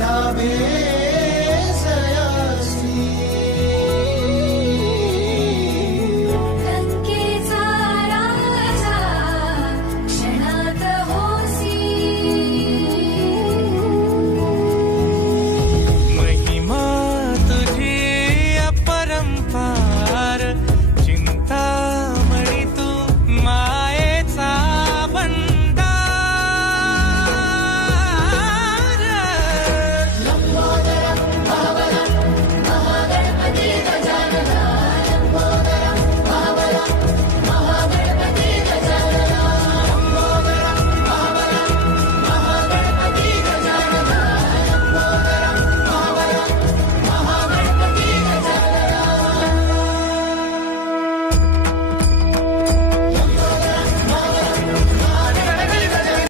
নামে